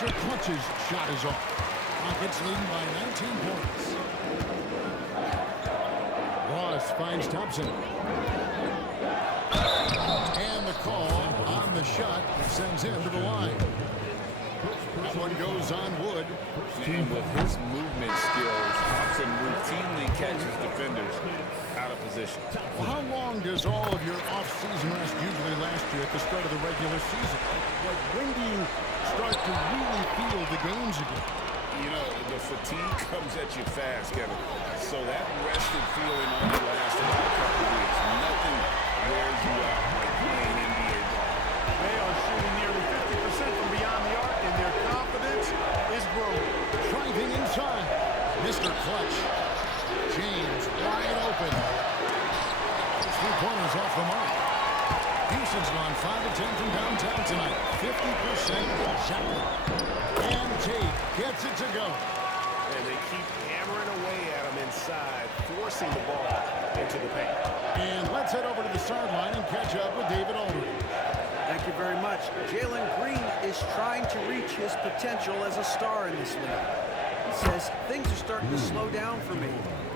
Mr. Clutch's shot is off. Rockets leading by 19 points. Ross finds Thompson. And the call on the shot sends him to the line. That one goes on wood. And with his movement skills, Thompson routinely catches defenders out of position. Well, how long does all of your off-season rest usually last you at the start of the regular season? Like, when do you start to really feel the games again? You know, the fatigue comes at you fast, Kevin. So that rested feeling only lasts about a couple of weeks. Nothing wears you out like playing NBA ball. They are shooting nearly 50% from beyond the arc, and their confidence is growing. Driving inside. Mr. Clutch. James wide open. Three-pointers off the mark. Houston's gone 5 of 10 from downtown tonight. 50% exactly. And Tate gets it to go. And they keep hammering away at him inside, forcing the ball into the paint. And let's head over to the sideline and catch up with David Aldridge. Thank you very much. Jalen Green is trying to reach his potential as a star in this league. He says, things are starting to slow down for me.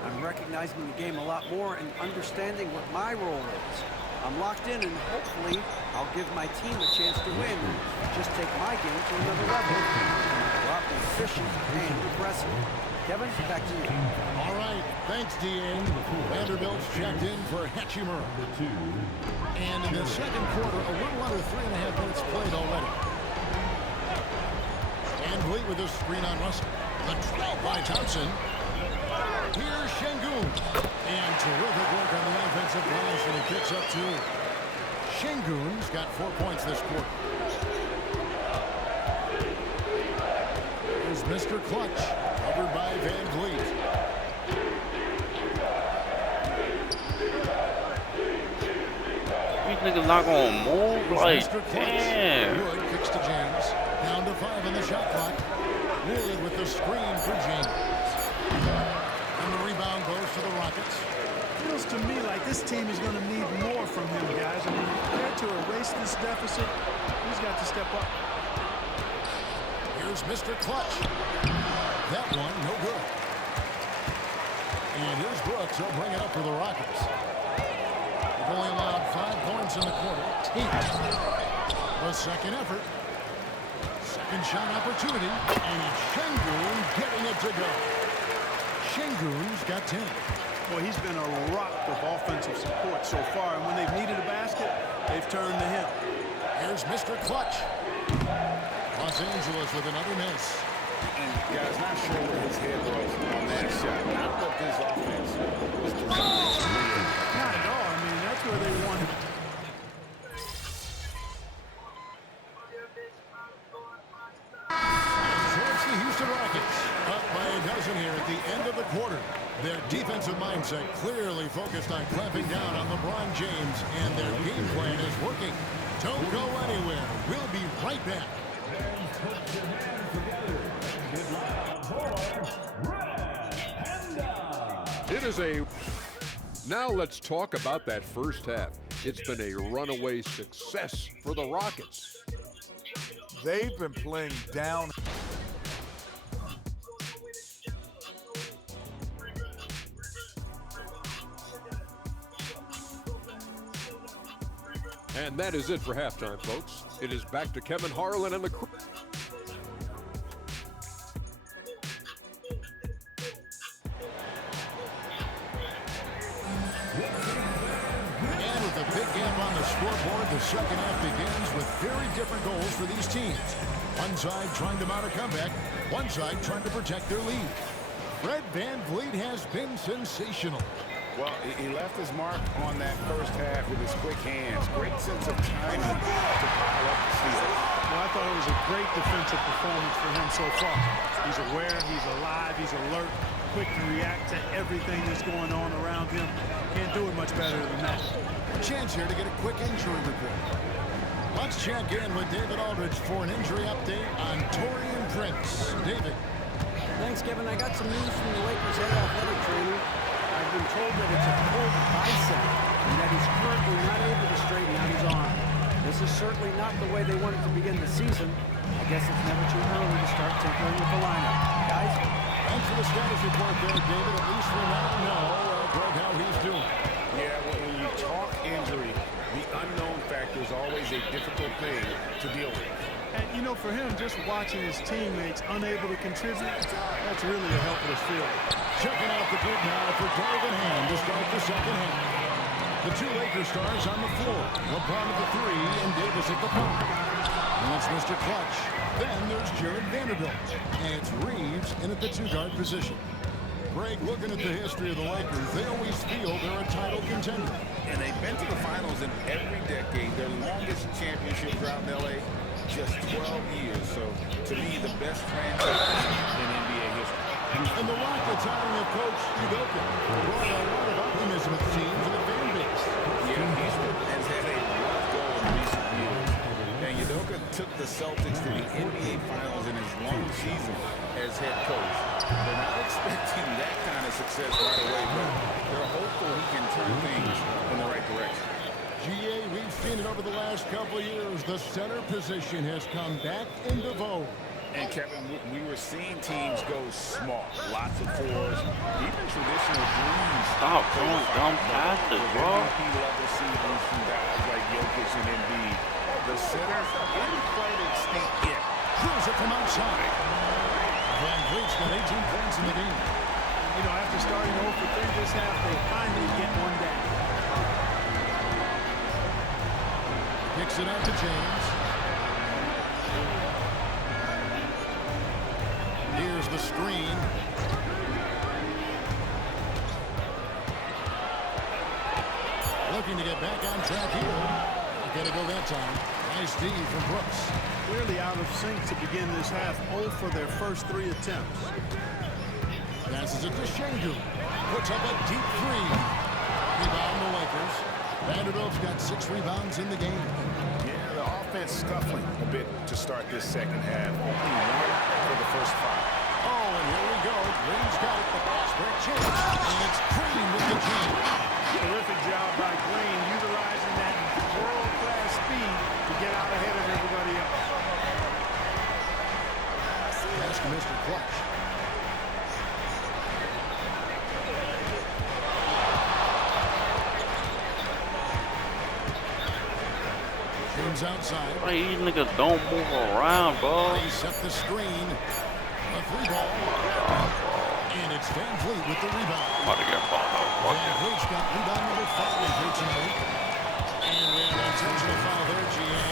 I'm recognizing the game a lot more and understanding what my role is. I'm locked in, and hopefully I'll give my team a chance to win and just take my game to another level. A lot more efficient and aggressive. Kevin, back to you. All right. Thanks, D.A. Vanderbilt's checked in for Hachimura. And in the second quarter, a little under 3.5 minutes played already. And Vliet with a screen on Russell. The drive by Thompson. Here's Şengün. And terrific work on the offensive glass, and he picks up 2. Şengün's got 4 points this quarter. Here's Mr. Clutch, covered by Van Vliet. These niggas not gonna move, like, damn. Wood kicks to James. Down to 5 on the shot clock. Wood with the screen for James. And the rebound goes to the Rockets. Feels to me like this team is going to need more from him, guys. I mean, compared to erase this deficit, he's got to step up. Here's Mr. Clutch. That one, no good. And here's Brooks. He'll bring it up for the Rockets. They've only allowed 5 points in the quarter. The second effort. Second shot opportunity. And it's Şengün getting it to go. Şengün's got 10. Boy, he's been a rock of offensive support so far, and when they've needed a basket, they've turned to him. Here's Mr. Clutch. Los Angeles with another miss. And guys, not sure where his head was on that shot. Not what this offense was designed to do. Not at all. I mean, that's where they wanted. So it's the Houston Rockets up by a dozen here at the end of the quarter. Their defensive mindset clearly focused on clamping down on LeBron James, and their game plan is working. Don't go anywhere. We'll be right back. It is a... Now let's talk about that first half. It's been a runaway success for the Rockets. They've been playing down. And that is it for halftime, folks. It is back to Kevin Harlan and the crew. And with the big gap on the scoreboard, the second half begins with very different goals for these teams. One side trying to mount a comeback, one side trying to protect their lead. Fred VanVleet has been sensational. Well, he left his mark on that first half with his quick hands. Great sense of timing to pile up the steal. Well, I thought it was a great defensive performance for him so far. He's aware, he's alive, he's alert, quick to react to everything that's going on around him. Can't do it much better than that. A chance here to get a quick injury report. Let's check in with David Aldridge for an injury update on Taurean Prince. David. Thanks, Kevin. I got some news from the Lakers head athletic trainer. I've been told that it's a pulled bicep and that he's currently not able to straighten out his arm. This is certainly not the way they wanted to begin the season. guess it's never too early to start tinkering with the lineup. Guys? Thanks for the status report there, David. At least we now know, Greg, how he's doing. Yeah, well, when you talk injury, the unknown factor is always a difficult thing to deal with. And, you know, for him, just watching his teammates unable to contribute, that's really a helpless feeling. Checking out the grid now for Darvin Ham to start the second half. The two Lakers stars on the floor. LeBron at the 3 and Davis at the 5. And that's Mr. Clutch. Then there's Jared Vanderbilt. And it's Reeves in at the 2-guard position. Greg, looking at the history of the Lakers, they always feel they're a title contender. And they've been to the finals in every decade. Their longest championship drought in L.A., just 12 years. So, to me, the best franchise in NBA history. And the Rockets hiring of Coach Udoka brought a lot of optimism to teams and the fan base. Yeah, Houston has had a rough go in recent years. And Udoka took the Celtics to the NBA Finals in his long season as head coach. They're not expecting that kind of success right away, but they're hopeful he can turn things in the right direction. GA, we've seen it over the last couple of years. The center position has come back into vogue. And Kevin, we were seeing teams go small, lots of fours, even traditional threes. Stop throwing dumb passes, bro. MVP level seasons from guys like Jokic and Embiid. The centers didn't quite extinct yet. Throws it from outside. Van Vliet's got 18 points in the game. You know, after starting 0 for 3 this half, they finally get one down. Kicks it out to James. Here's the screen. Looking to get back on track here. Got to go that time. Nice D from Brooks. Clearly out of sync to begin this half. 0 for their first 3 attempts. Passes it to Şengün. Puts up a deep 3. Rebound the Lakers. Vanderbilt's got 6 rebounds in the game. Yeah, the offense scuffling a bit to start this second half. Only 1 for the first 5. Oh, and here we go. Green's got it. The pass for a chance. And it's Green with the jam. Terrific job by Green, utilizing that world-class speed to get out ahead of everybody else. That's Mr. Clutch. James outside. Like, these niggas don't move around, bro. They set the screen. A 3 ball. And it's Van Vliet with the rebound. I'm about to get balled up. Van Vliet's got rebound number 5 in here tonight. And we have an intentional foul there, GA.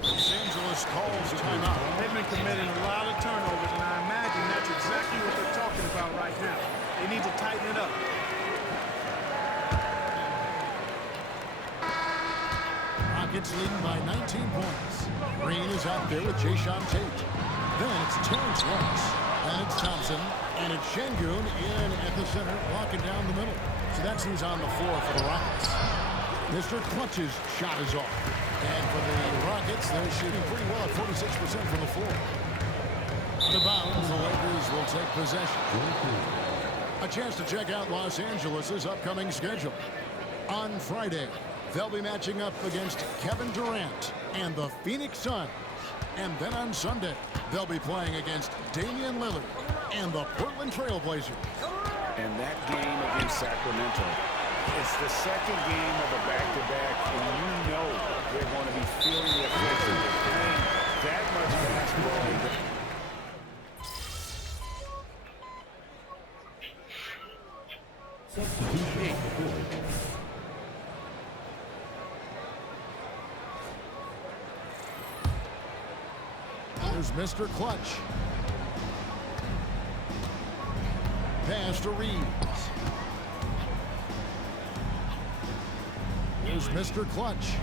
Los Angeles calls timeout. They've been committing a lot of turnovers, and I imagine that's exactly what they're talking about right now. They need to tighten it up. Rockets leading by 19 points. Green is out there with Jayshawn Tate. Then it's Terrence Ross. Then it's Thompson. And it's Şengün in at the center, blocking down the middle. So that's who's on the floor for the Rockets. Mr. Clutch's shot is off. And for the Rockets, they're shooting pretty well at 46% from the floor. Out of bounds, the Lakers will take possession. A chance to check out Los Angeles' upcoming schedule. On Friday, they'll be matching up against Kevin Durant and the Phoenix Suns. And then on Sunday, they'll be playing against Damian Lillard and the Portland Trail Blazers. And that game against Sacramento, it's the second game of a back-to-back, and you know they're going to be feeling the effects of playing that much basketball. Here's Mr. Clutch. Pass to Reeves. Here's Mr. Clutch.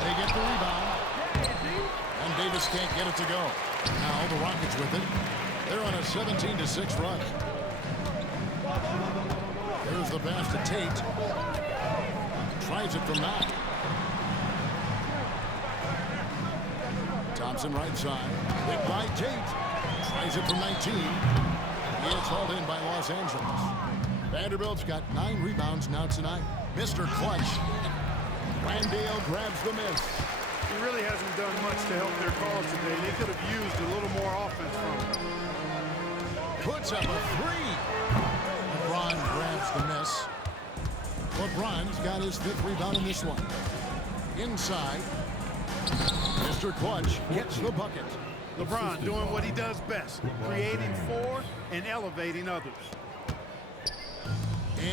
They get the rebound. And Davis can't get it to go. Now the Rockets with it. They're on a 17-6 run. There's the pass to Tate. Tries it from 9. Thompson right side. Hit by Tate. Tries it from 19. It's hauled in by Los Angeles. Vanderbilt's got 9 rebounds now tonight. Mr. Clutch. Landale grabs the miss. He really hasn't done much to help their cause today. They could have used a little more offense from him. Puts up a 3. LeBron grabs the miss. LeBron's got his 5th rebound in this one. Inside. Mr. Clutch gets the bucket. LeBron doing what he does best, creating for and elevating others.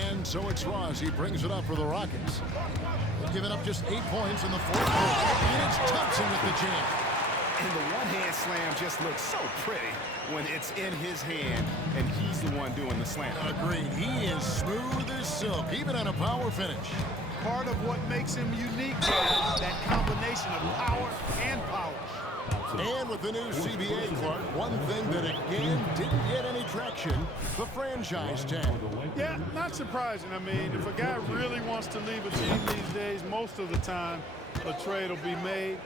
And so it's Ross. He brings it up for the Rockets. They've given up just 8 points in the 4th quarter. And it's Thompson with the jam. And the one-hand slam just looks so pretty when it's in his hand and he's the one doing the slam. Agreed. He is smooth as silk, even on a power finish. Part of what makes him unique is that combination of power and polish. And with the new CBA, Clark, one thing that again didn't get any traction, the franchise tag. Yeah, not surprising. I mean, if a guy really wants to leave a team these days, most of the time a trade will be made.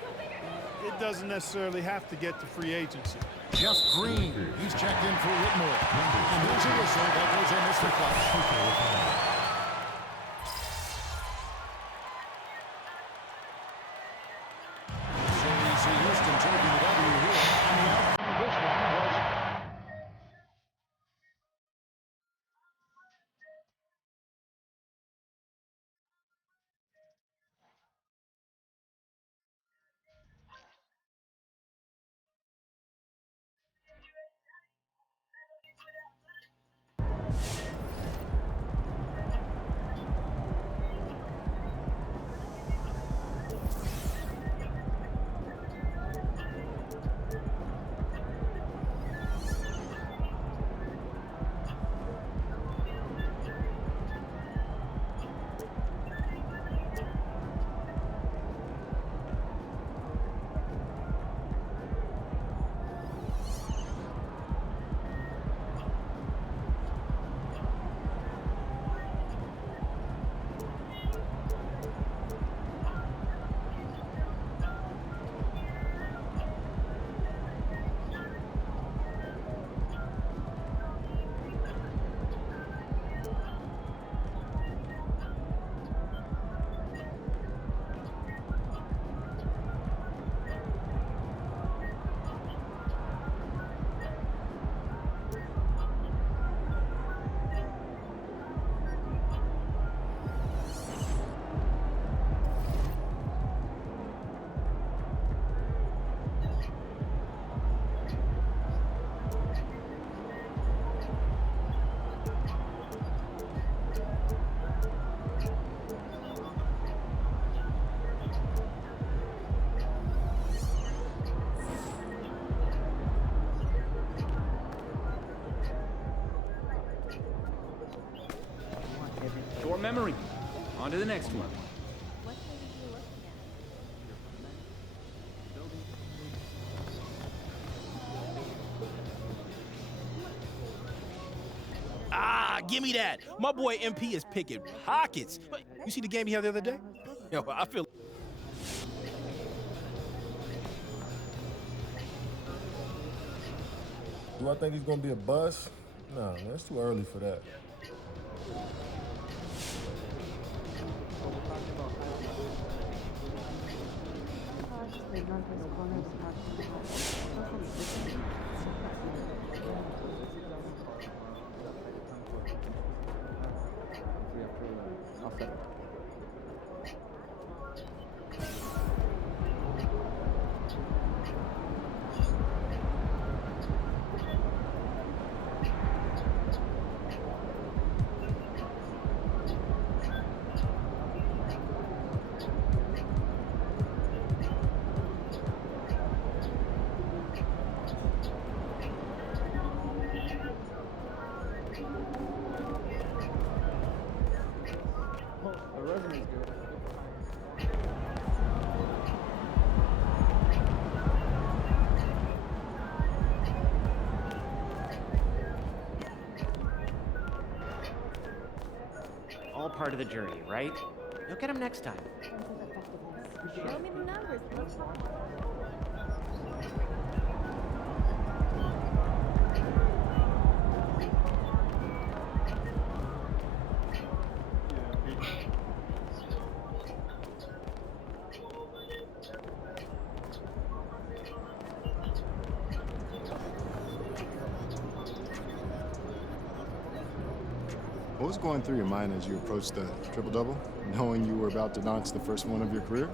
It doesn't necessarily have to get to free agency. Jeff Green, he's checked in for Whitmore. And there's a whistle that goes on Mr. Clutch. So we see Houston taking the W here. And the outcome of this one was Short memory. On to the next one. Ah, give me that. My boy MP is picking pockets. You see the game he had the other day? Yo, I feel. Do I think he's going to be a bust? No, man, it's too early for that. All part of the journey, right? You'll get them next time. Show me the numbers. What was going through your mind as you approached the triple-double, knowing you were about to notch the first one of your career?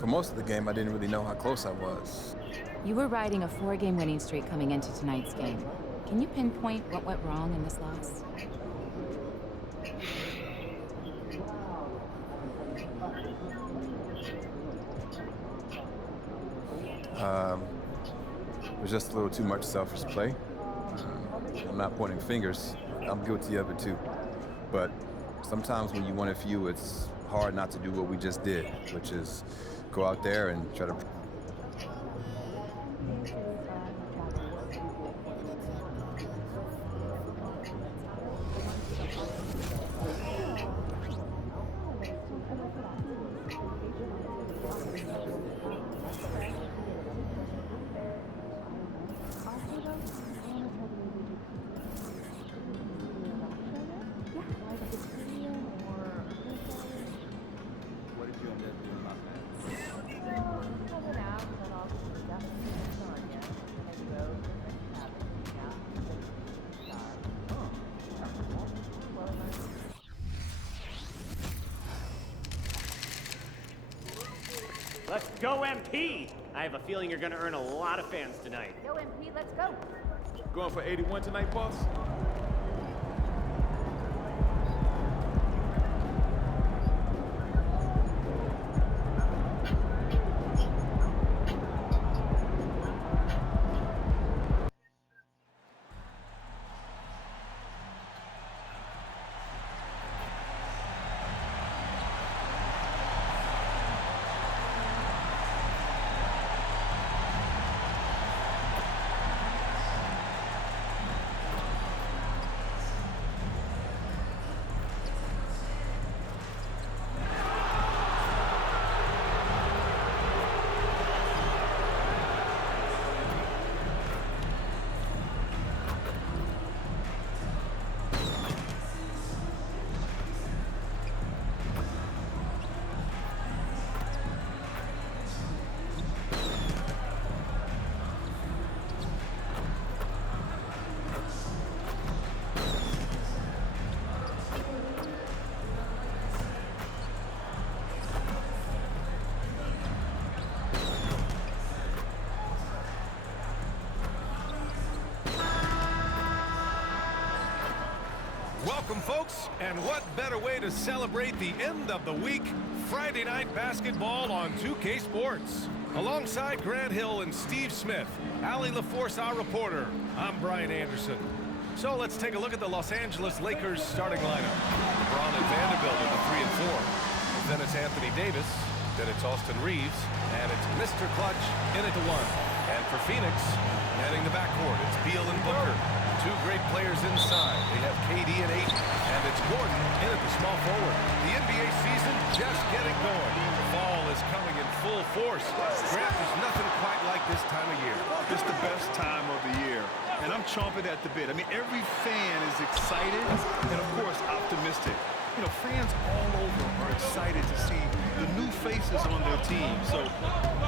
For most of the game, I didn't really know how close I was. You were riding a 4-game winning streak coming into tonight's game. Can you pinpoint what went wrong in this loss? It was just a little too much selfish play. I'm not pointing fingers. I'm guilty of it too. But sometimes when you win a few, it's hard not to do what we just did, which is go out there and try to... Let's go, MP! I have a feeling you're gonna earn a lot of fans tonight. Go, MP, let's go. Going for 81 tonight, boss? Welcome, folks, and what better way to celebrate the end of the week? Friday night basketball on 2K Sports. Alongside Grant Hill and Steve Smith, Allie LaForce, our reporter, I'm Brian Anderson. So let's take a look at the Los Angeles Lakers starting lineup. LeBron and Vanderbilt at the 3 and 4. Then it's Anthony Davis, then it's Austin Reeves, and it's Mr. Clutch in at the 1. And for Phoenix, heading the backcourt, it's Beal and Booker. Two great players inside. They have KD and Ayton, and it's Gordon in at the small forward. The NBA season just getting going. Fall is coming in full force. Grant, there's nothing quite like this time of year. It's the best time of the year, and I'm chomping at the bit. I mean, every fan is excited and, of course, optimistic. You know, fans all over are excited to see the new faces on their team. So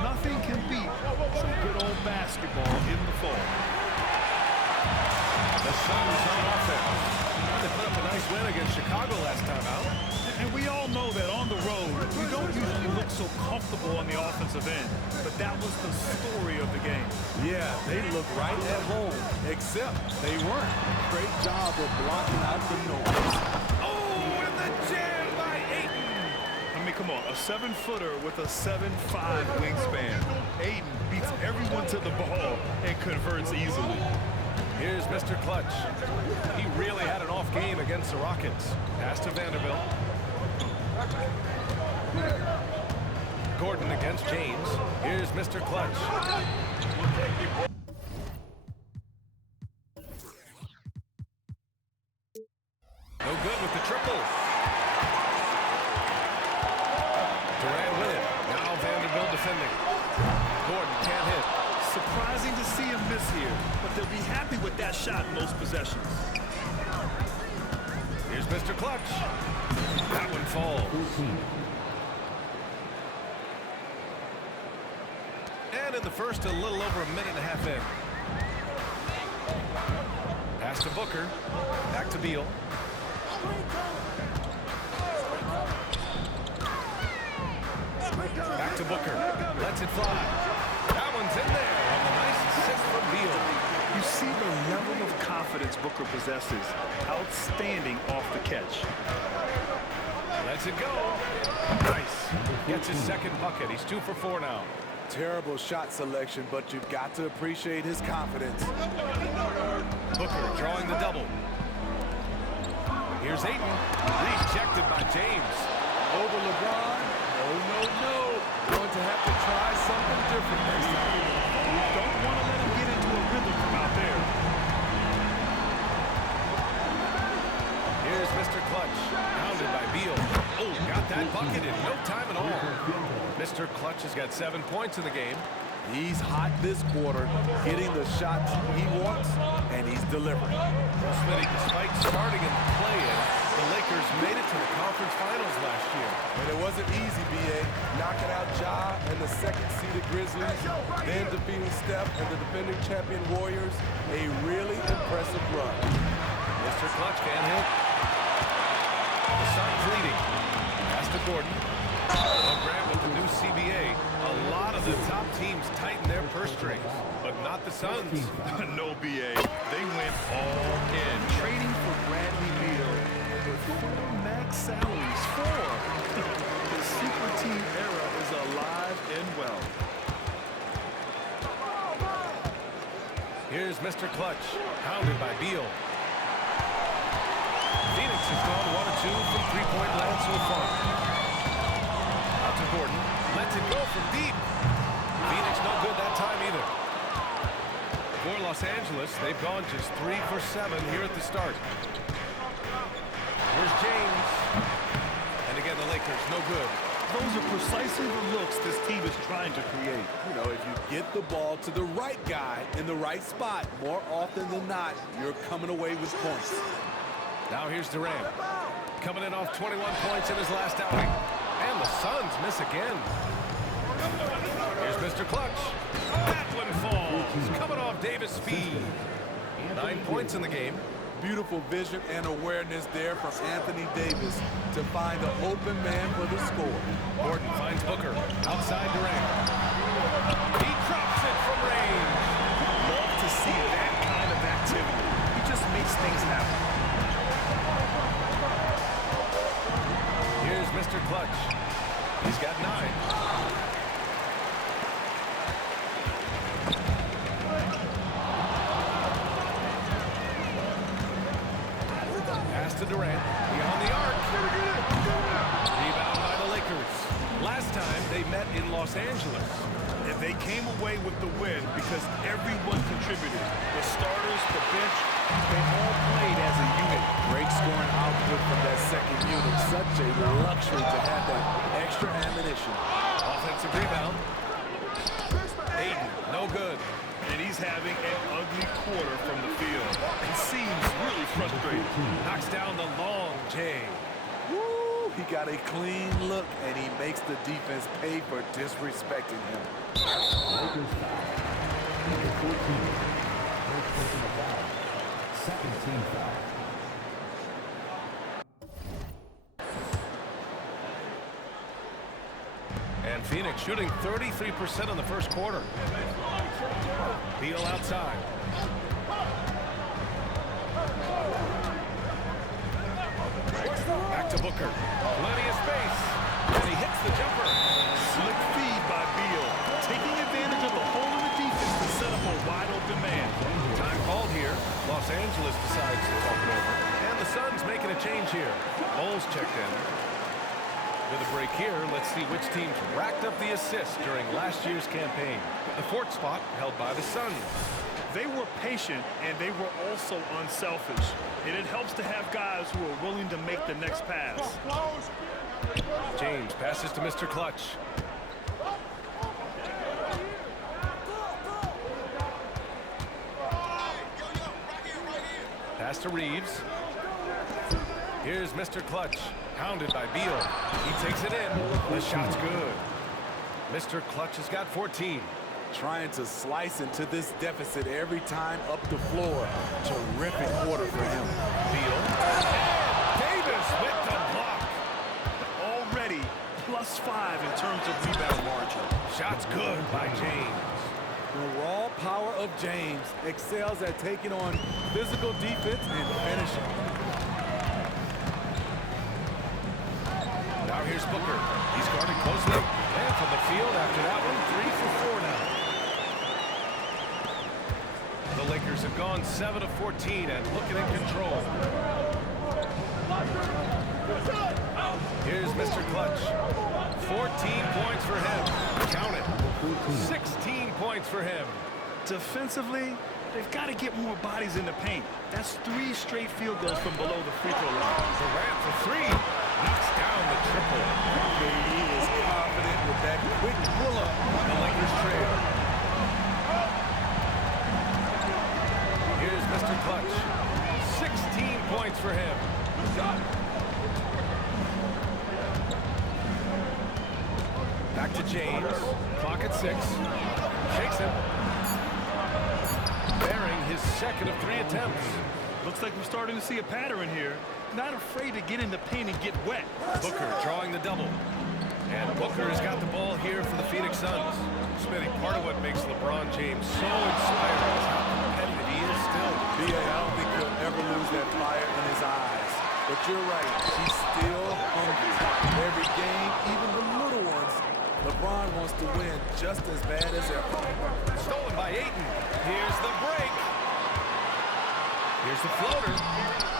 nothing can beat some good old basketball in the fall. The Suns on offense. They put up a nice win against Chicago last time out. And we all know that on the road, we don't usually look so comfortable on the offensive end. But that was the story of the game. Yeah, they look right at home, except they weren't. Great job of blocking out the noise. Oh, and the jam by Ayton. I mean, come on, a 7-footer with a 7'5" wingspan. Ayton beats everyone to the ball and converts easily. Here's Mr. Clutch. He really had an off game against the Rockets. Pass to Vanderbilt. Gordon against James. Here's Mr. Clutch. No good with the triple. Durant with it. Now Vanderbilt defending. Gordon can't hit. Surprising to see him miss here, but they'll be happy with that shot in most possessions. Here's Mr. Clutch. That one falls. And in the first, a little over a minute and a half in. Pass to Booker. Back to Beal. Back to Booker. Lets it fly. That one's in there on the nice assist from Beal. You see the level of confidence Booker possesses. Outstanding off the catch. Lets it go. Nice. Gets his second bucket. He's 2 for 4 now. Terrible shot selection, but you've got to appreciate his confidence. Booker drawing the double. Here's Ayton. Rejected by James. Over LeBron. Oh, no. Going to have to try something different next time. You don't want to let him get into a rhythm from out there. Here's Mr. Clutch. Pounded by Beal. Oh, got that bucket in no time at all. Mr. Clutch has got 7 points in the game. He's hot this quarter, getting the shots he wants, and he's delivering. Well, Smitty, despite starting in the play-in, the Lakers made it to the conference finals last year. And it wasn't easy, B.A. Knocking out Ja and the second-seeded Grizzlies, then defeating Steph and the defending champion Warriors. A really impressive run. Mr. Clutch can't hit. The Suns leading. Pass to Gordon. Grant with the new CBA. A lot of the top teams tighten their purse strings, but not the Suns. No, B.A. They went all in. Trading for Bradley Beal with 4 max salaries. 4. The super team era is alive and well. Here's Mr. Clutch. Pounded by Beal. Phoenix has gone 1 of 2 from three-point land so far. Out to Gordon. Lets it go from deep. Phoenix no good that time either. For Los Angeles, they've gone just 3 for 7 here at the start. Here's James. And again, the Lakers no good. Those are precisely the looks this team is trying to create. You know, if you get the ball to the right guy in the right spot, more often than not, you're coming away with points. Now here's Durant. Coming in off 21 points in his last outing. And the Suns miss again. Here's Mr. Clutch. That one falls. Coming off Davis' speed. 9 points in the game. Beautiful vision and awareness there from Anthony Davis to find the open man for the score. Gordon finds Booker. Outside Durant. He drops it from range. Love to see that kind of activity. He just makes things happen. Here's Mr. Clutch. He's got 9. Pass to Durant. Beyond the arc. Rebound by the Lakers. Last time they met in Los Angeles. And they came away with the win because everyone contributed. The starters, the bench, they all played as a unit. Great scoring output from that second unit. Such a luxury to have that extra ammunition. Offensive rebound. Ayton, no good. And he's having an ugly quarter from the field. He seems really frustrated. Knocks down the long J. Woo! He got a clean look, and he makes the defense pay for disrespecting him. Second team foul. And Phoenix shooting 33% in the first quarter. Beal outside. Back to Booker. Plenty of space. And he hits the jumper. Slick feed by Beal. Taking advantage of the hole in the defense to set up a wide open man. Time called here. Los Angeles decides to talk it over. And the Suns making a change here. Bulls checked in. With a break here, let's see which teams racked up the assists during last year's campaign. The 4th spot held by the Suns. They were patient, and they were also unselfish. And it helps to have guys who are willing to make the next pass. James passes to Mr. Clutch. Pass to Reeves. Here's Mr. Clutch, hounded by Beal. He takes it in. The shot's good. Mr. Clutch has got 14. Trying to slice into this deficit every time up the floor. Terrific quarter for him. Beal. Davis with the block. Already +5 in terms of rebound margin. Shot's good by James. The raw power of James excels at taking on physical defense and finishing. Now here's Booker. He's guarded closely. And from the field after that one, 3 for 4 now. The Lakers have gone 7 of 14 and looking in control. Here's Mr. Clutch. 14 points for him. Count it. 16 points for him. Defensively, they've got to get more bodies in the paint. That's 3 straight field goals from below the free throw line. Durant for 3. Knocks down the triple. He is confident with that quick pull-up. The Lakers trail. Here's Mr. Clutch. 16 points for him. Back to James. Clock at 6. Shakes him. Bearing his second of 3 attempts. Looks like we're starting to see a pattern here. Not afraid to get in the paint and get wet. Booker drawing the double. And Booker has got the ball here for the Phoenix Suns. Smitty, part of what makes LeBron James so inspiring is how competitive he is still. I don't think he'll ever lose that fire in his eyes. But you're right, he's still hungry. Every game, even the little ones, LeBron wants to win just as bad as ever. Stolen by Ayton. Here's the break. Here's the floater.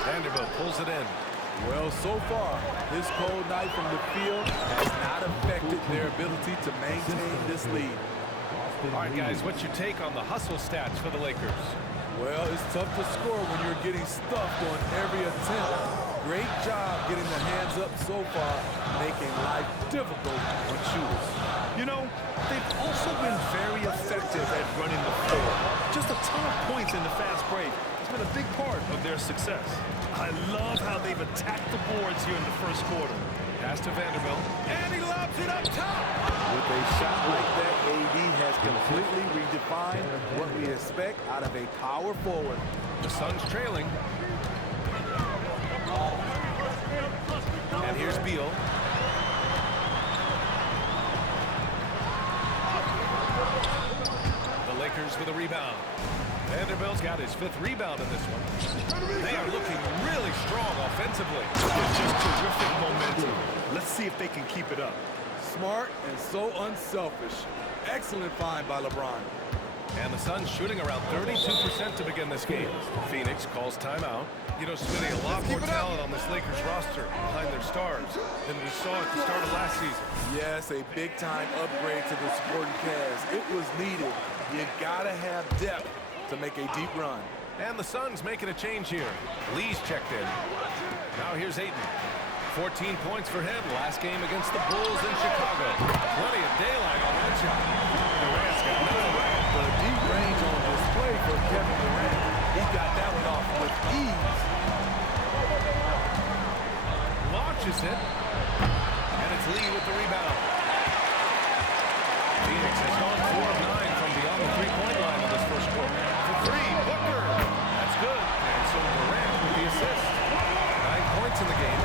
Vanderbilt pulls it in. Well, so far, this cold night from the field has not affected their ability to maintain this lead. All right, guys, what's your take on the hustle stats for the Lakers? Well, it's tough to score when you're getting stuffed on every attempt. Great job getting the hands up so far, making life difficult on shooters. You know, they've also been very effective at running the floor. Just a ton of points in the fast break. It's been a big part of their success. I love how they've attacked the boards here in the first quarter. Pass to Vanderbilt. And he lobs it up top. With a shot like that, AD has completely redefined what we expect out of a power forward. The Suns trailing. And here's Beal. The Lakers with a rebound. Vanderbilt's got his 5th rebound in this one. They are looking really strong offensively. Just terrific momentum. Let's see if they can keep it up. Smart and so unselfish. Excellent find by LeBron. And the Suns shooting around 32% to begin this game. Phoenix calls timeout. You know, Smitty, a lot more talent on this Lakers roster behind their stars than we saw at the start of last season. Yes, a big-time upgrade to the supporting cast. It was needed. You gotta have depth to make a deep run. And the Suns making a change here. Lee's checked in. Now here's Ayton. 14 points for him last game against the Bulls in Chicago. Plenty of daylight on that shot. Durant's got none. The deep range on display for Kevin Durant. He got that one off with ease. Launches it. And it's Lee with the rebound. Phoenix has gone 4 of 9 from beyond the three-point line in this first quarter. For 3, Booker. That's good. And so Durant with the assist. 9 points in the game.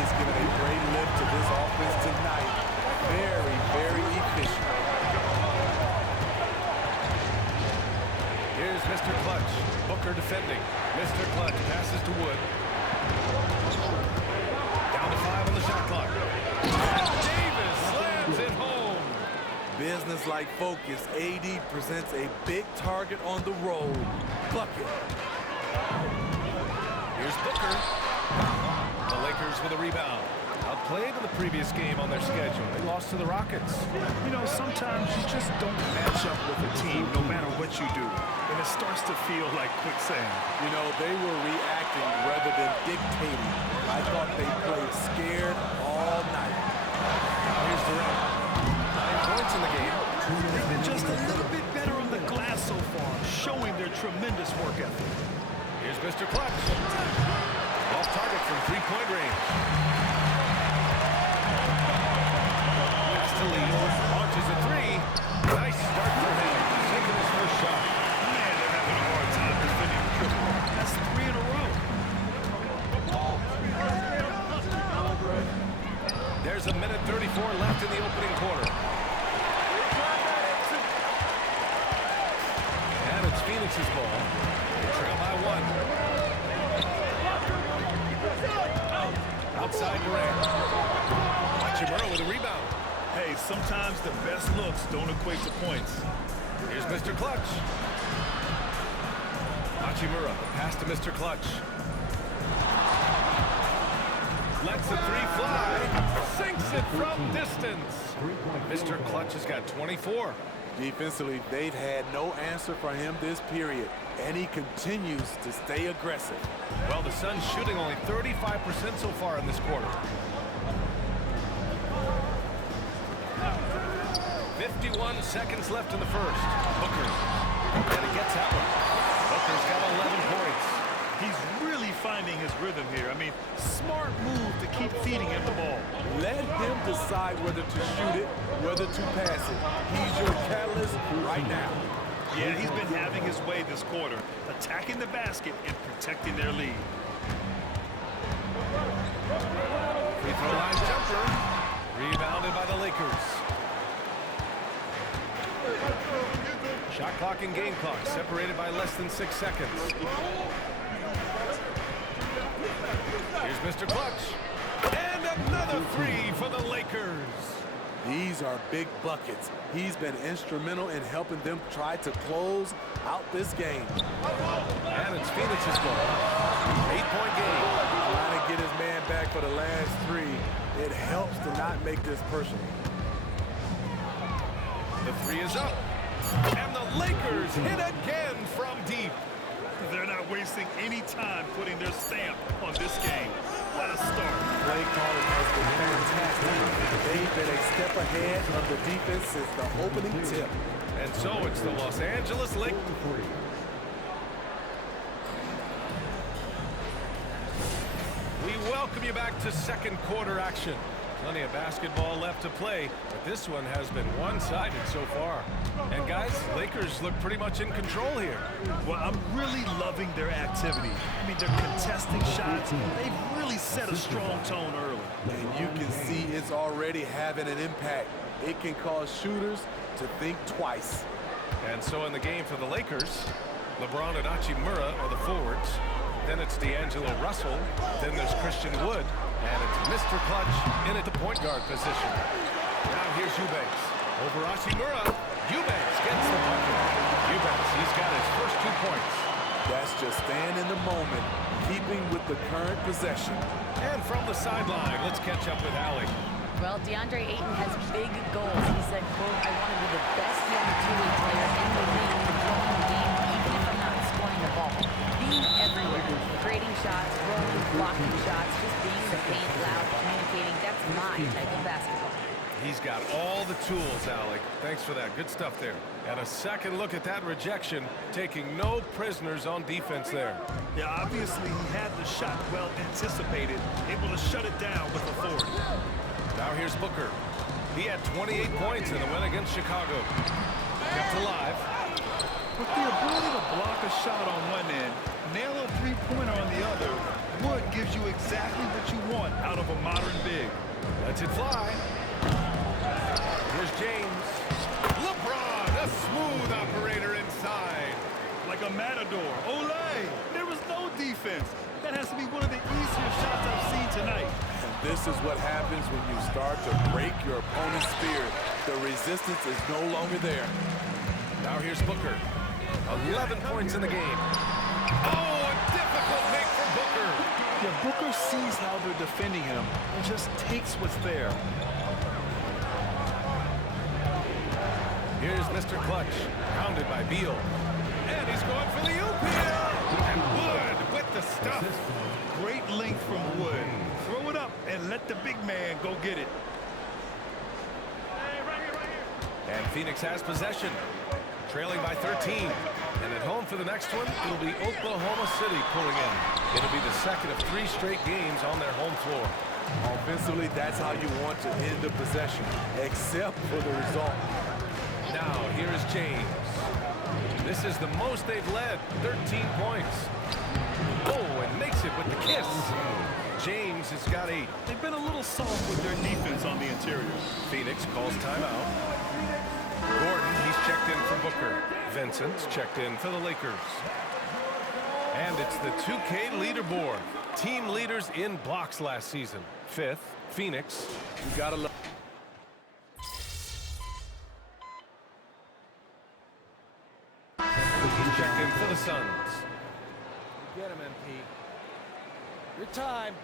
He's given a great lift to this offense tonight. Very, very efficient. Here's Mr. Clutch. Booker defending. Mr. Clutch passes to Wood. Down to 5 on the shot clock. And Davis slams it home. Business-like focus. AD presents a big target on the road. Bucket. Here's Booker. The Lakers with a rebound. Outplayed in the previous game on their schedule. They lost to the Rockets. You know, sometimes you just don't match up with a team no matter what you do. And it starts to feel like quicksand. You know, they were reacting rather than dictating. I thought they played scared all night. Now here's Durant. 9 points in the game. They've been just a little bit better on the glass so far, showing their tremendous work ethic. Here's Mr. Clutch. Off target from three-point range. Pass to Lee. Launches a three. Nice start for him. Taking his first shot. Man, they're having a hard time defending the triple. That's 3 in a row. There's a minute 34 left in the opening quarter. And it's Phoenix's ball. They trail by 1. Outside Durant. Mycareer with a rebound. Hey, sometimes the best looks don't equate to points. Here's Mr. Clutch. Mycareer, pass to Mr. Clutch. Lets the three fly. Sinks it from distance. Mr. Clutch has got 24. Defensively, they've had no answer for him this period, and he continues to stay aggressive. Well, the Suns shooting only 35% so far in this quarter. 51 seconds left in the first. Booker. And he gets that one. Booker's got 11 points. He's really finding his rhythm here. I mean, smart move to keep feeding him the ball. Let him decide whether to shoot it, whether to pass it. He's your catalyst right now. Yeah, he's been having his way this quarter, attacking the basket and protecting their lead. Free throw line jumper. Rebounded by the Lakers. Shot clock and game clock separated by less than 6 seconds. Here's Mr. Clutch. And another three for the Lakers. These are big buckets. He's been instrumental in helping them try to close out this game. And it's Phoenix's ball. 8-point game. Trying to get his man back for the last three. It helps to not make this personal. The three is up. And the Lakers hit again from deep. They're not wasting any time putting their stamp on this game. What a start. Play calling has been fantastic. They've been a step ahead of the defense since the opening tip. And so it's the Los Angeles Lakers. We welcome you back to second quarter action. Plenty of basketball left to play, but this one has been one-sided so far. And guys, Lakers look pretty much in control here. Well, I'm really loving their activity. I mean, they're contesting shots. They've really set a strong tone early. And you can see it's already having an impact. It can cause shooters to think twice. And so in the game for the Lakers, LeBron and Hachimura are the forwards. Then it's D'Angelo Russell. Then there's Christian Wood. And it's Mr. Clutch in at the point guard position. Now here's Eubanks. Over Hachimura. Eubanks gets the bucket. Eubanks, he's got his first 2 points. That's just staying in the moment, keeping with the current possession. And from the sideline, let's catch up with Allie. Well, DeAndre Ayton has big goals. He said, quote, I want to be the best young two-way player in the league, controlling the game, even if I'm not scoring the ball. Being everywhere, creating shots, rolling, blocking shots, just being in the paint, loud, communicating. That's my type of basketball. He's got all the tools, Alec. Thanks for that. Good stuff there. And a second look at that rejection, taking no prisoners on defense there. Yeah, obviously he had the shot well anticipated, able to shut it down with authority. Now here's Booker. He had 28 points in the win against Chicago. Kept alive. With the ability to block a shot on one end, nail a three-pointer on the other, Wood gives you exactly what you want out of a modern big. Lets it fly. Here's James. LeBron, a smooth operator inside. Like a matador. Olay! There was no defense. That has to be one of the easier shots I've seen tonight. And this is what happens when you start to break your opponent's spirit. The resistance is no longer there. Now here's Booker. 11 points in the game. Oh, a difficult make for Booker. Yeah, Booker sees how they're defending him and just takes what's there. Here's Mr. Clutch, pounded by Beal. And he's going for the oop here. And Wood with the stuff. Great length from Wood. Throw it up and let the big man go get it. And Phoenix has possession, trailing by 13. And And at home for the next one, it'll be Oklahoma City pulling in. It'll be the second of 3 straight games on their home floor. Offensively, that's how you want to end the possession, except for the result. Now, here is James. This is the most they've led, 13 points. Oh, and makes it with the kiss. James has got 8. They've been a little soft with their defense on the interior. Phoenix calls timeout. Gordon, he's checked in for Booker. Vincent's checked in for the Lakers. And it's the 2K leaderboard. Team leaders in blocks last season. 5th, Phoenix. You gotta love. Checked in for the Suns. Get him, MP. Your time.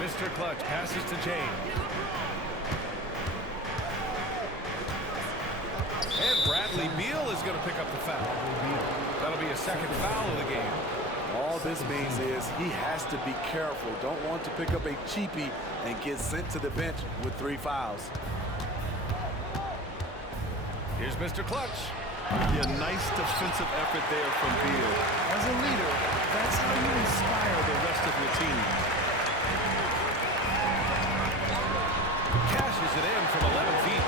Mr. Clutch passes to James. And Bradley Beal is going to pick up the foul. That'll be a second foul of the game. All this means is he has to be careful. Don't want to pick up a cheapie and get sent to the bench with 3 fouls. Here's Mr. Clutch. Yeah, nice defensive effort there from Beal. As a leader, that's how you inspire the rest of your team. Cashes it in from 11 feet.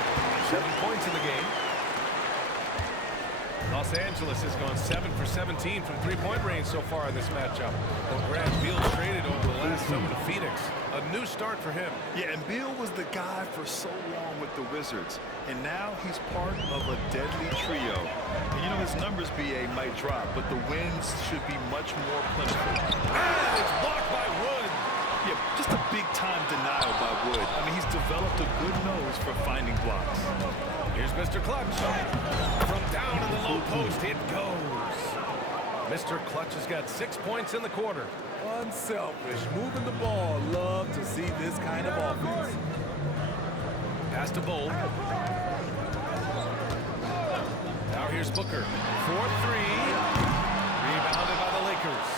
7 points in the game. Los Angeles has gone 7 for 17 from 3-point range so far in this matchup. Well, Grant Beal traded over the last summer to Phoenix. A new start for him. Yeah, and Beal was the guy for so long with the Wizards. And now he's part of a deadly trio. And you know, his numbers, BA, might drop, but the wins should be much more plentiful. And it's blocked by Wood. Yeah, just a big-time denial by Wood. I mean, he's developed a good nose for finding blocks. Here's Mr. Clutch. From down in the low post, it goes. Mr. Clutch has got 6 points in the quarter. Unselfish, moving the ball. Love to see this kind of offense. Pass to Bowl. Now here's Booker. 4-3. Rebounded by the Lakers.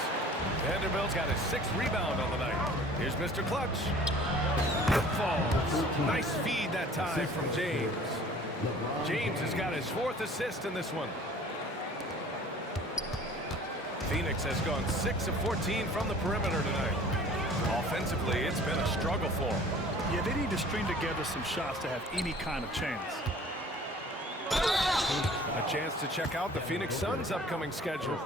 Vanderbilt's got his 6th rebound on the night. Here's Mr. Clutch. Falls. Nice feed that time from James. James has got his 4th assist in this one. Phoenix has gone 6 of 14 from the perimeter tonight. Offensively, it's been a struggle for them. Yeah, they need to string together some shots to have any kind of chance. A chance to check out the Phoenix Suns' upcoming schedule.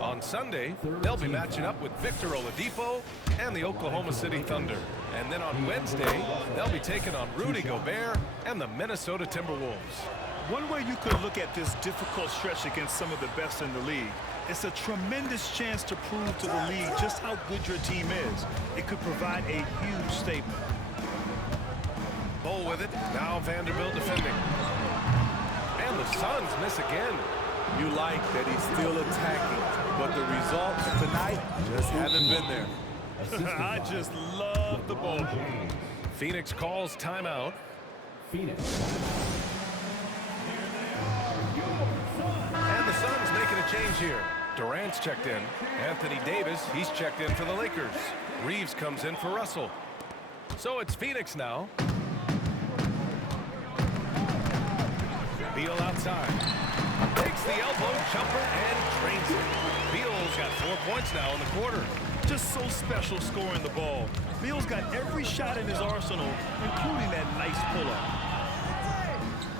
On Sunday, they'll be matching up with Victor Oladipo and the Oklahoma City Thunder. And then on Wednesday, they'll be taking on Rudy Gobert and the Minnesota Timberwolves. One way you could look at this difficult stretch against some of the best in the league, it's a tremendous chance to prove to the league just how good your team is. It could provide a huge statement. Bowl with it. Now Vanderbilt defending. And the Suns miss again. You like that he's still attacking, but the results tonight just haven't been there. I just love the ball. Phoenix calls timeout. Phoenix. And the Suns making a change here. Durant's checked in. Anthony Davis, he's checked in for the Lakers. Reeves comes in for Russell. So it's Phoenix now. Beal outside. Takes the elbow jumper and drains it. Beal's got 4 points now in the quarter. Just so special scoring the ball. Beal's got every shot in his arsenal, including that nice pull-up.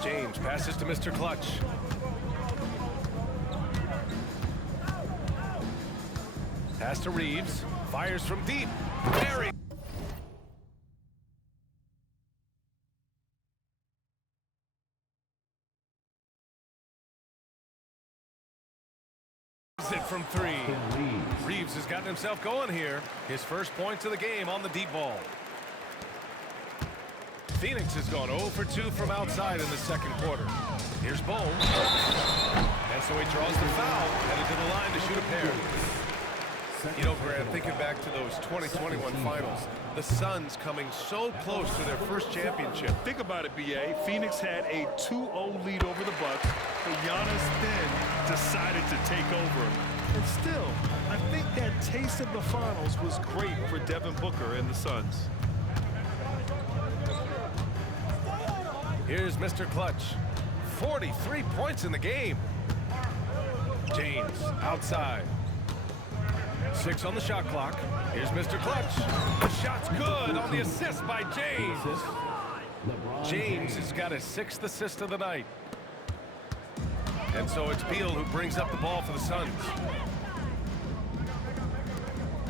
James passes to Mr. Clutch. Pass to Reeves. Fires from deep. Very. It from 3. Reeves has gotten himself going here. His first points of the game on the deep ball. Phoenix has gone 0 for 2 from outside in the second quarter. Here's Bowl. And so he draws the foul, headed to the line to shoot a pair. You know, Grant, thinking back to those 2021 finals, the Suns coming so close to their first championship. Think about it, BA. Phoenix had a 2-0 lead over the Bucks, but Giannis then decided to take over. And still, I think that taste of the finals was great for Devin Booker and the Suns. Here's Mr. Clutch. 43 points in the game. James outside. 6 on the shot clock. Here's Mr. Clutch. The shot's good on the assist by James. James has got his 6th assist of the night. And so it's Beal who brings up the ball for the Suns.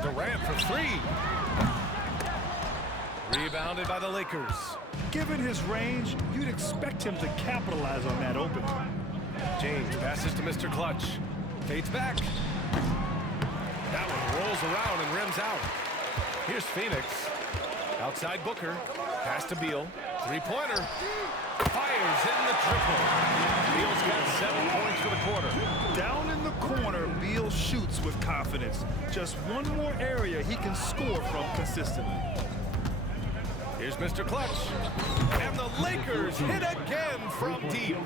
Durant for 3. Rebounded by the Lakers. Given his range, you'd expect him to capitalize on that opening. James passes to Mr. Clutch. Fades back. That one rolls around and rims out. Here's Phoenix. Outside Booker. Pass to Beal. 3-pointer. Fires in the triple. Beal's got 7 points for the quarter. Down in the corner, Beal shoots with confidence. Just one more area he can score from consistently. Here's Mr. Clutch. And the Lakers hit again from deep.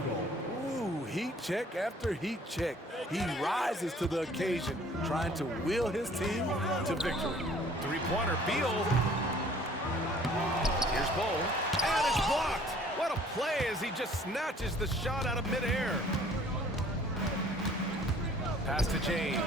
Ooh, heat check after heat check. He rises to the occasion, trying to will his team to victory. 3-pointer, Beal. Here's Bull. And it's blocked. What a play as he just snatches the shot out of midair. Pass to James.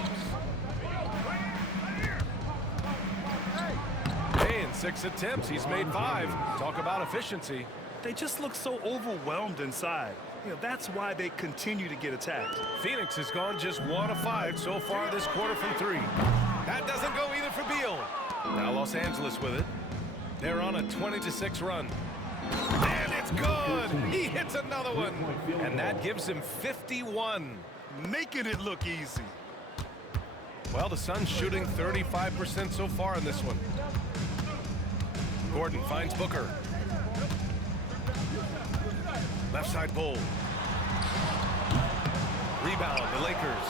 Hey, in 6 attempts, he's made 5. Talk about efficiency. They just look so overwhelmed inside. That's why they continue to get attacked. Phoenix has gone just 1 of 5 so far this quarter from 3. That doesn't go either for Beal. Now Los Angeles with it. They're on a 20-6 run. And it's good. He hits another one. And that gives him 51. Making it look easy. Well, the Suns shooting 35% so far in this one. Gordon finds Booker. Left side Bull. Rebound, the Lakers.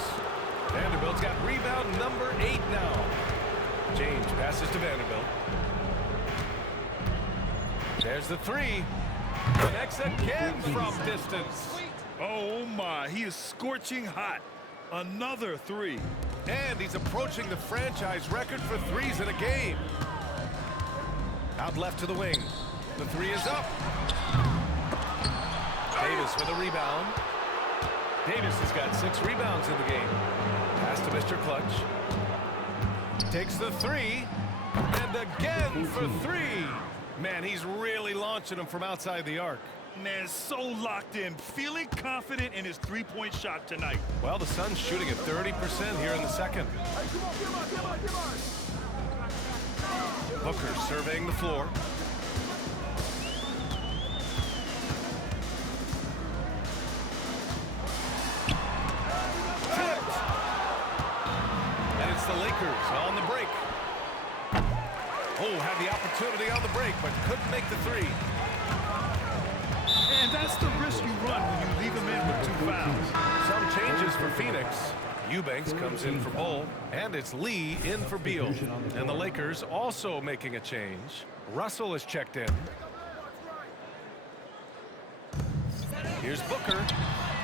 Vanderbilt's got rebound number 8 now. James passes to Vanderbilt. There's the 3. Connects again from distance. Oh my, he is scorching hot. Another 3. And he's approaching the franchise record for 3s in a game. Out left to the wing. The 3 is up. Davis with a rebound. Davis has got 6 rebounds in the game. Pass to Mr. Clutch. Takes the 3. And again for 3. Man, he's really launching them from outside the arc. Man, so locked in, feeling confident in his 3-point shot tonight. Well, the Suns shooting at 30% here in the second. Booker surveying the floor. Tipped. And it's the Lakers on the break. Oh, had the opportunity on the break, but couldn't make the 3. And that's the risk you run when you leave him in with 2 fouls. Some changes for Phoenix. Eubanks comes in for Bull, and it's Lee in for Beal. And the Lakers also making a change. Russell is checked in. Here's Booker.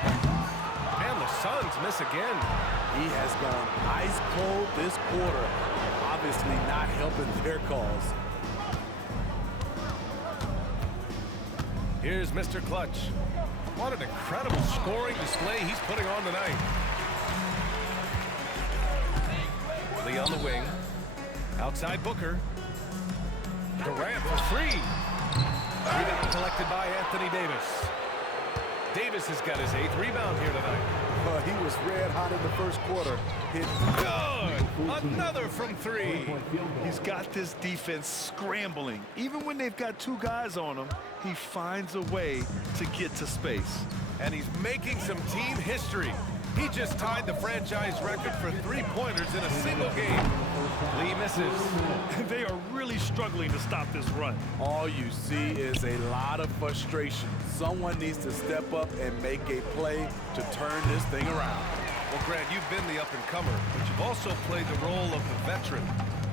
And the Suns miss again. He has gone ice cold this quarter. Obviously not helping their cause. Here's Mr. Clutch. What an incredible scoring display he's putting on tonight. Lee on the wing. Outside Booker. Durant for 3. Rebound collected by Anthony Davis. Davis has got his 8th rebound here tonight. He was red hot in the first quarter. Good! Another from 3. He's got this defense scrambling. Even when they've got 2 guys on him, he finds a way to get to space. And he's making some team history. He just tied the franchise record for 3-pointers in a single game. Lee misses. They are really struggling to stop this run. All you see is a lot of frustration. Someone needs to step up and make a play to turn this thing around. Well, Grant, you've been the up-and-comer, but you've also played the role of the veteran.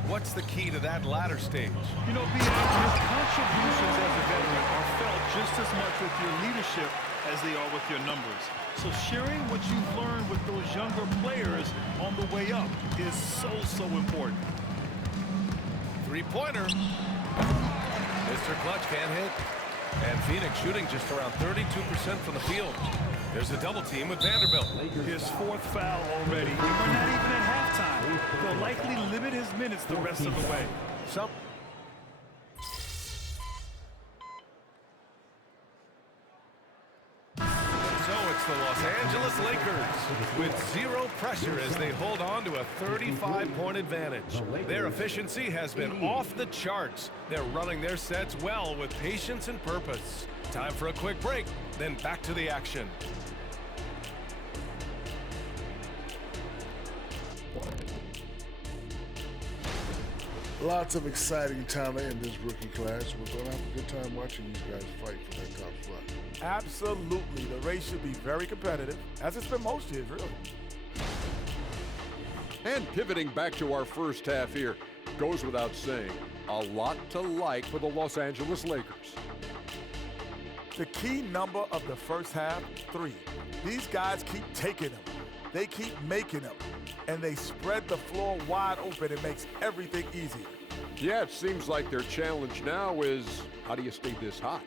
What's the key to that latter stage? You know, your contributions as a veteran are felt just as much with your leadership as they are with your numbers. So sharing what you've learned with those younger players on the way up is so important. 3-pointer. Mr. Clutch can't hit. And Phoenix shooting just around 32% from the field. There's a double team with Vanderbilt. His fourth foul already. And we're not even at halftime. They'll likely limit his minutes the rest of the way. So it's the Los Angeles Lakers with zero pressure as they hold on to a 35-point advantage. Their efficiency has been off the charts. They're running their sets well with patience and purpose. Time for a quick break, then back to the action. Lots of exciting talent in this rookie class. We're going to have a good time watching these guys fight for that top spot. Absolutely. The race should be very competitive, as it's been most years, really. And pivoting back to our first half here, goes without saying, a lot to like for the Los Angeles Lakers. The key number of the first half, 3. These guys keep taking them. They keep making them. And they spread the floor wide open. It makes everything easier. Yeah, it seems like their challenge now is, how do you stay this hot?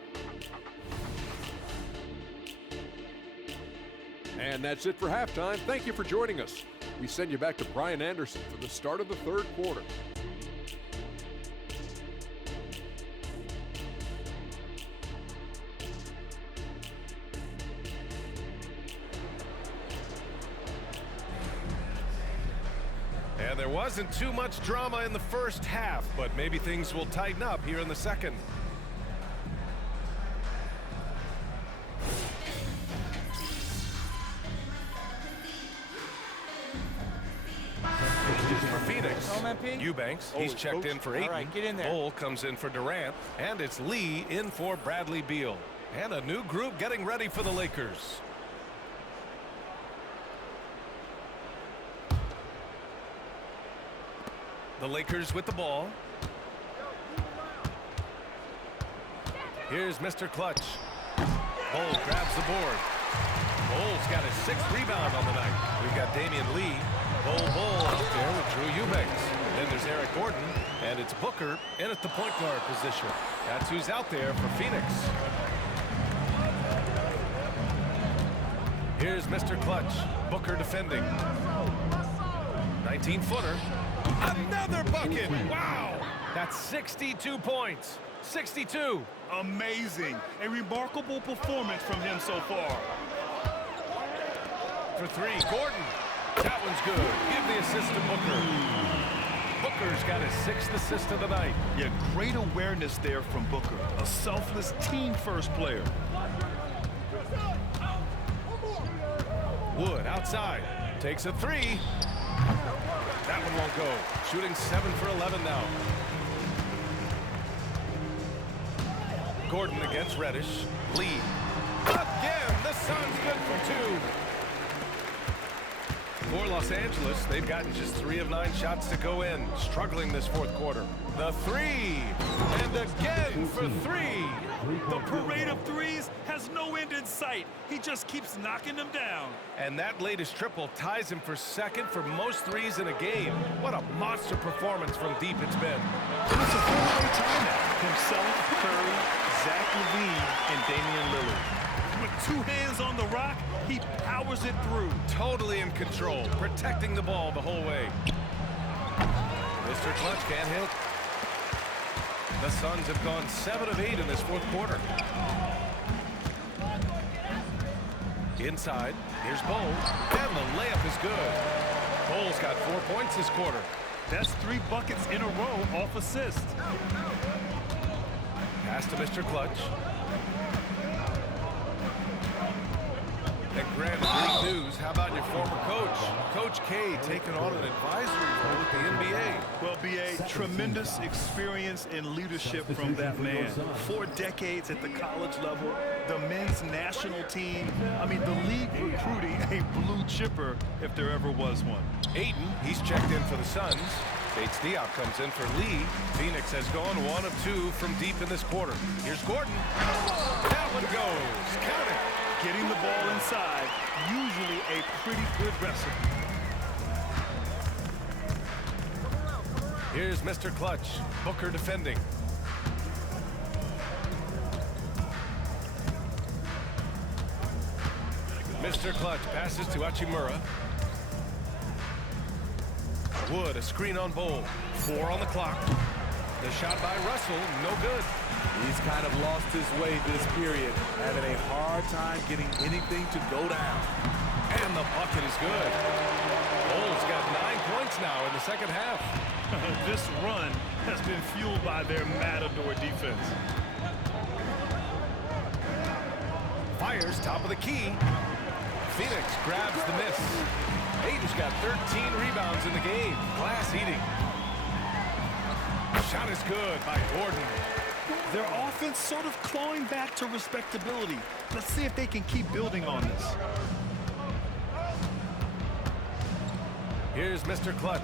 And that's it for halftime. Thank you for joining us. We send you back to Brian Anderson for the start of the third quarter. And there wasn't too much drama in the first half, but maybe things will tighten up here in the second. For Phoenix, Eubanks, he's checked in for Ayton. All right, get in there. Bull comes in for Durant, and it's Lee in for Bradley Beal. And a new group getting ready for the Lakers. The Lakers with the ball. Here's Mr. Clutch. Bull grabs the board. Bull's got his 6th rebound on the night. We've got Damian Lee. Bull out there with Drew Eubanks. Then there's Eric Gordon, and it's Booker in at the point guard position. That's who's out there for Phoenix. Here's Mr. Clutch. Booker defending. 19-footer. Another bucket! Wow! That's 62 points. 62. Amazing. A remarkable performance from him so far. For 3, Gordon. That one's good. Give the assist to Booker. Booker's got his 6th assist of the night. Yeah, great awareness there from Booker. A selfless team-first player. Wood outside. Takes a 3. That one won't go. Shooting 7 for 11 now. Gordon against Reddish. Lee. Again, the Suns good for 2. For Los Angeles, they've gotten just 3 of 9 shots to go in. Struggling this fourth quarter. The 3. And again for 3. The parade of threes has no end in sight. He just keeps knocking them down. And that latest triple ties him for 2nd for most threes in a game. What a monster performance from deep it's been. It's a four-way timeout. Himself, Curry, Zach LaVine, and Damian Lillard. With 2 hands on the rock, he powers it through. Totally in control, protecting the ball the whole way. Mr. Clutch can't hit. The Suns have gone 7 of 8 in this fourth quarter. Inside, here's Bull, and the layup is good. Bull's got 4 points this quarter. That's 3 buckets in a row off assist. Pass to Mr. Clutch. And Grant, big news. How about your former coach? Coach K taking on an advisory role with the NBA. Well, B.A., tremendous experience and leadership from that man. 4 decades at the college level, the men's national team. I mean, the league recruiting a blue chipper if there ever was one. Ayton, he's checked in for the Suns. Bates Diop comes in for Lee. Phoenix has gone 1 of 2 from deep in this quarter. Here's Gordon. That one goes. Count it. Getting the ball inside, usually a pretty good recipe. Here's Mr. Clutch. Booker defending. Mr. Clutch passes to Hachimura. Wood, a screen on Bowl. 4 on the clock. The shot by Russell, no good. He's kind of lost his way this period, having a hard time getting anything to go down. And the bucket is good. Bowl's got 9 points now in the second half. This run has been fueled by their Matador defense. Fires top of the key. Phoenix grabs the miss. Aiden's got 13 rebounds in the game. Glass eating. Shot is good by Gordon. Their offense sort of clawing back to respectability. Let's see if they can keep building on this. Here's Mr. Clutch.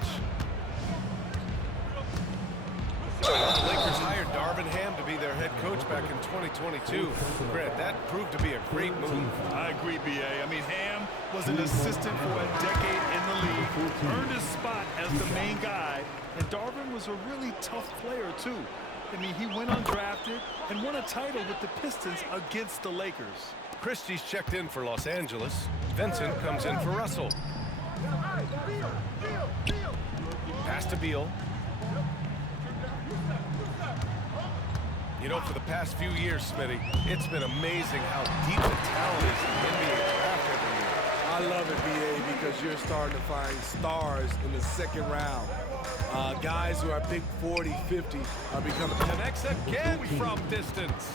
The Lakers hired Darvin Ham to be their head coach back in 2022. Grant, that proved to be a great move. I agree, B.A. I mean, Ham was an assistant for a decade in the league, earned his spot as the main guy, and Darvin was a really tough player, too. I mean, he went undrafted and won a title with the Pistons against the Lakers. Christie's checked in for Los Angeles. Vincent comes in for Russell. Pass to Beal. You know, for the past few years, Smitty, it's been amazing how deep the talent is in the NBA draft every year. I love it, BA, because you're starting to find stars in the second round. Guys who are big 40, 50 are becoming... Connects again from distance.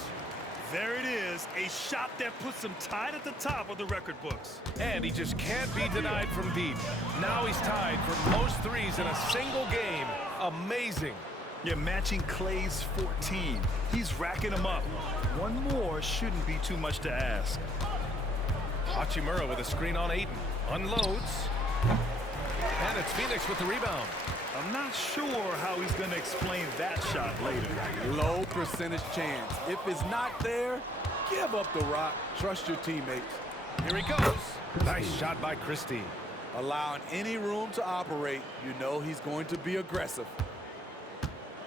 There it is, a shot that puts him tied at the top of the record books. And he just can't be denied from deep. Now he's tied for most threes in a single game. Amazing. You're matching Clay's 14. He's racking them up. One more shouldn't be too much to ask. Hachimura with a screen on Ayton. Unloads. And it's Phoenix with the rebound. I'm not sure how he's going to explain that shot later. Low percentage chance. If it's not there, give up the rock. Trust your teammates. Here he goes. Nice shot by Christie. Allowing any room to operate, you know he's going to be aggressive.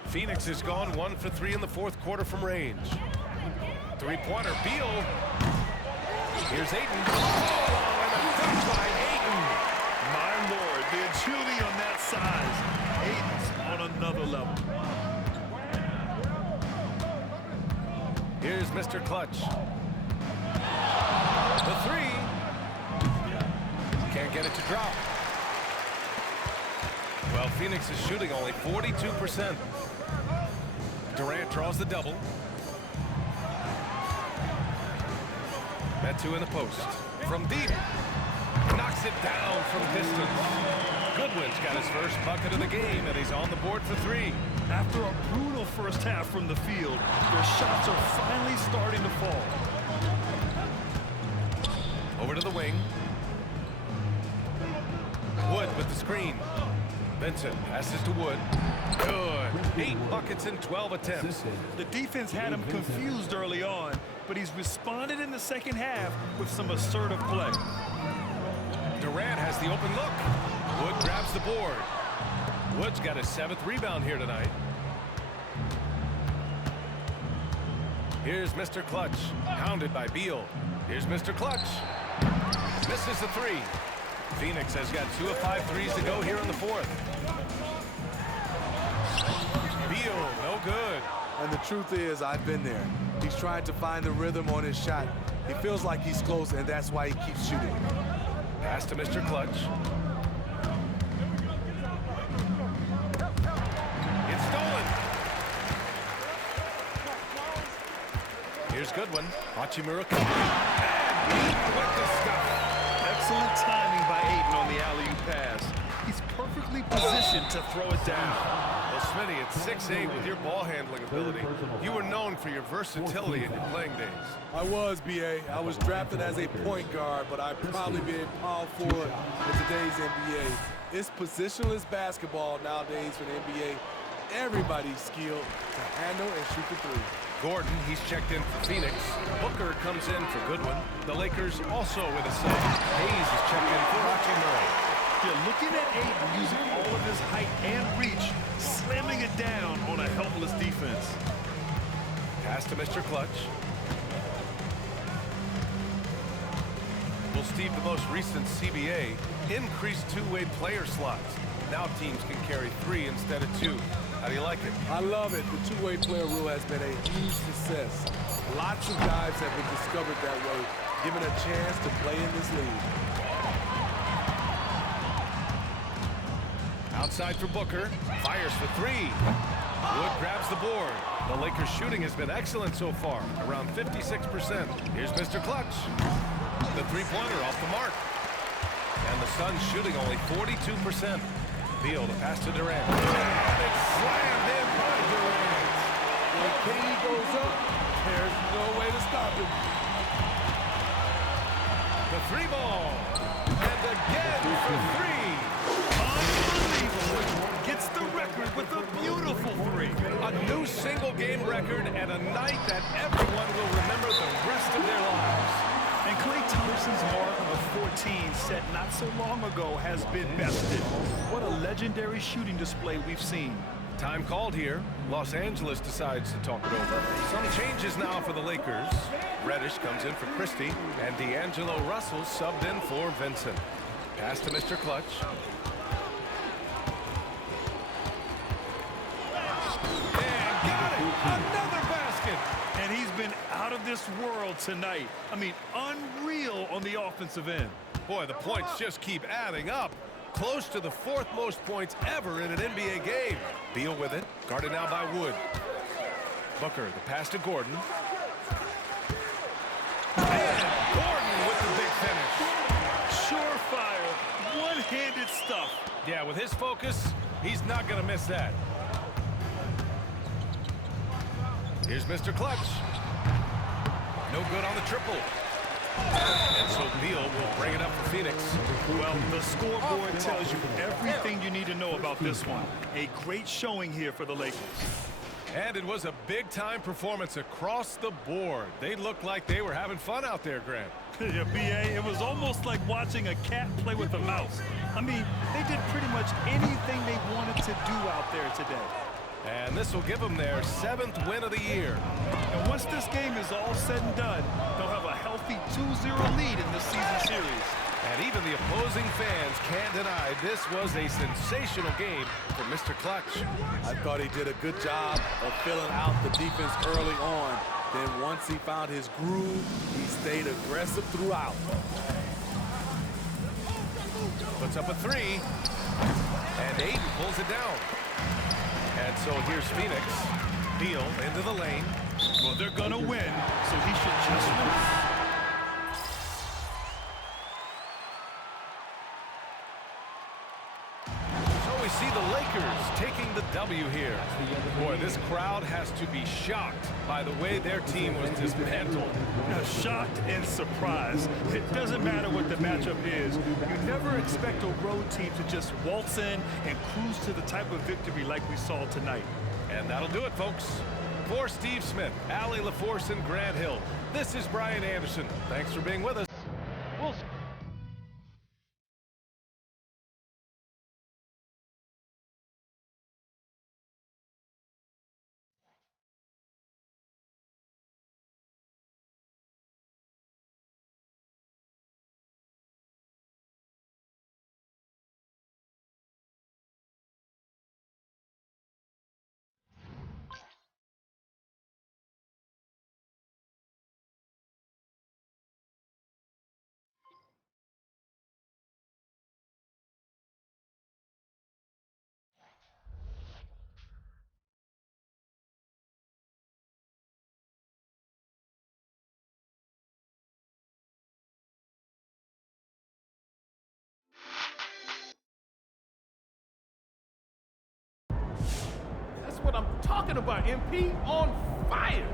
Phoenix has gone 1 for 3 in the fourth quarter from range. Three-pointer, Beal. Here's Ayton. Oh, and a dunk by Ayton. My Lord, the agility on that size. Ayton's on another level. Here's Mr. Clutch. The three. Can't get it to drop. Well, Phoenix is shooting only 42%. Durant draws the double. Metu in the post. From deep. Knocks it down from distance. Goodwin's got his first bucket of the game, and he's on the board for 3. After a brutal first half from the field, their shots are finally starting to fall. Over to the wing. Wood with the screen. Vincent passes to Wood. Good. 8 buckets in 12 attempts. The defense had him confused early on, but he's responded in the second half with some assertive play. Durant has the open look. Wood grabs the board. Wood's got his 7th rebound here tonight. Here's Mr. Clutch, hounded by Beal. Here's Mr. Clutch. Misses the 3. Phoenix has got 2 of 5 threes to go here in the fourth. Beal, no good. And the truth is, I've been there. He's trying to find the rhythm on his shot. He feels like he's close, and that's why he keeps shooting. Pass to Mr. Clutch. It's stolen. Here's Goodwin. Hachimura coming. And with the stuff. Excellent timing by Ayton on the alley-oop pass. He's perfectly positioned to throw it down. Well, Smitty, at 6'8" with your ball handling ability, you were known for your versatility in your playing days. I was, B.A. I was drafted as a point guard, but I'd probably be a power forward in today's NBA. It's positionless basketball nowadays for the NBA. Everybody's skilled to handle and shoot the 3. Gordon, he's checked in for Phoenix. Booker comes in for Goodwin. The Lakers also with a sub. Hayes is checked in for Hachimura. You're looking at Ayton using all of his height and reach, slamming it down on a helpless defense. Pass to Mr. Clutch. Will Steve, the most recent CBA increased two-way player slots. Now teams can carry 3 instead of 2. How do you like it? I love it. The two-way player rule has been a huge success. Lots of guys have been discovered that way, given a chance to play in this league. Outside for Booker, fires for 3. Wood grabs the board. The Lakers' shooting has been excellent so far, around 56%. Here's Mr. Clutch. The three-pointer off the mark. And the Suns shooting only 42%. Beal to pass to Durant. And it's slammed in by Durant. When KD goes up, there's no way to stop him. The 3-ball. And again for 3. Unbelievable. Gets the record with a beautiful 3. A new single-game record and a night that everyone will remember the rest of their lives. And Klay Thompson's mark of 14 set not so long ago has been bested. What a legendary shooting display we've seen. Time called here. Los Angeles decides to talk it over. Some changes now for the Lakers. Reddish comes in for Christie, and D'Angelo Russell subbed in for Vincent. Pass to Mr. Clutch. And got it! Another basket! And he's been out of this world tonight. I mean, unreal on the offensive end. Boy, the points just keep adding up. Close to the 4th most points ever in an NBA game. Beal with it, guarded now by Wood. Booker, the pass to Gordon. And Gordon with the big finish. Surefire, one-handed stuff. Yeah, with his focus, he's not going to miss that. Here's Mr. Clutch. No good on the triple. And so Beal will bring it up for Phoenix. Well, the scoreboard tells you everything you need to know about this one. A great showing here for the Lakers. And it was a big-time performance across the board. They looked like they were having fun out there, Grant. Yeah, B.A., it was almost like watching a cat play with a mouse. I mean, they did pretty much anything they wanted to do out there today. And this will give them their 7th win of the year. And once this game is all said and done, they'll have a healthy 2-0 lead in this season series. And even the opposing fans can't deny this was a sensational game for Mr. Clutch. I thought he did a good job of filling out the defense early on. Then once he found his groove, he stayed aggressive throughout. Puts up a 3. And Ayton pulls it down. And so here's Phoenix. Beal into the lane. Well, they're going to win, so he should just win. So we see the Lakers taking the W here. Boy, this crowd has to be shocked by the way their team was dismantled. Shocked and surprised. It doesn't matter what the matchup is. You never expect a road team to just waltz in and cruise to the type of victory like we saw tonight. And that'll do it, folks. For Steve Smith, Allie LaForce, and Grant Hill, this is Brian Anderson. Thanks for being with us. We'll That's what I'm talking about, MP. On fire.